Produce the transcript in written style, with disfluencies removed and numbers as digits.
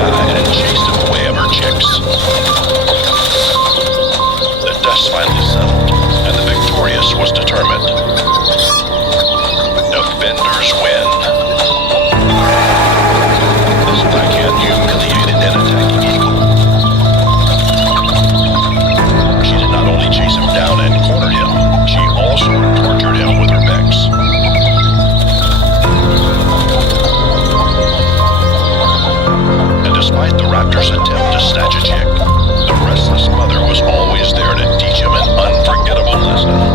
guide and chased him away of her chicks. The dust finally settled, and the victorious was determined. Defenders win. This blackhead humiliated an attacking eagle. She did not only chase him down and corner him, she also tortured him with her becks. And despite the raptor's attempt to snatch a chick, the restless mother was always there to teach him an unforgettable lesson.